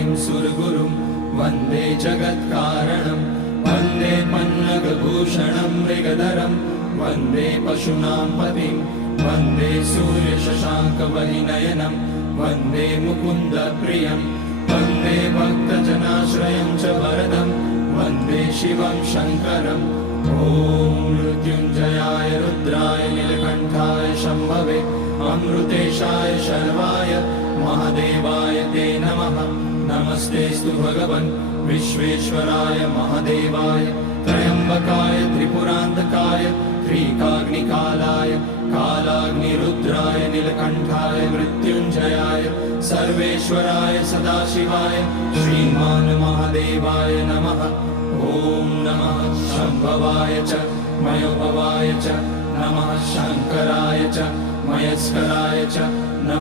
हरिं सुरगुरुं वन्दे जगत्कारणं वन्दे पन्नगभूषणं मृगधरं वन्दे पशूनां पतिं वन्दे सूर्यशशाङ्कवहिनयनं वन्दे मुकुन्दप्रियं वन्दे भक्तजनाश्रयं च वरदं वन्दे शिवं शङ्करम् ॐ मृत्युञ्जयाय रुद्राय नीलकण्ठाय शम्भवे अमृतेशाय शर्वाय महादेवाय ते नमः। नमस्तेऽस्तु भगवन् विश्वेश्वराय महादेवाय त्र्यम्बकाय त्रिपुरान्तकाय त्रिकाग्निकालाय कालाग्निरुद्राय नीलकण्ठाय मृत्युञ्जयाय सर्वेश्वराय सदाशिवाय श्रीमान् महादेवाय नमः। ॐ नमः शम्भवाय च मयोभवाय च नमः शङ्कराय च मयस्कराय च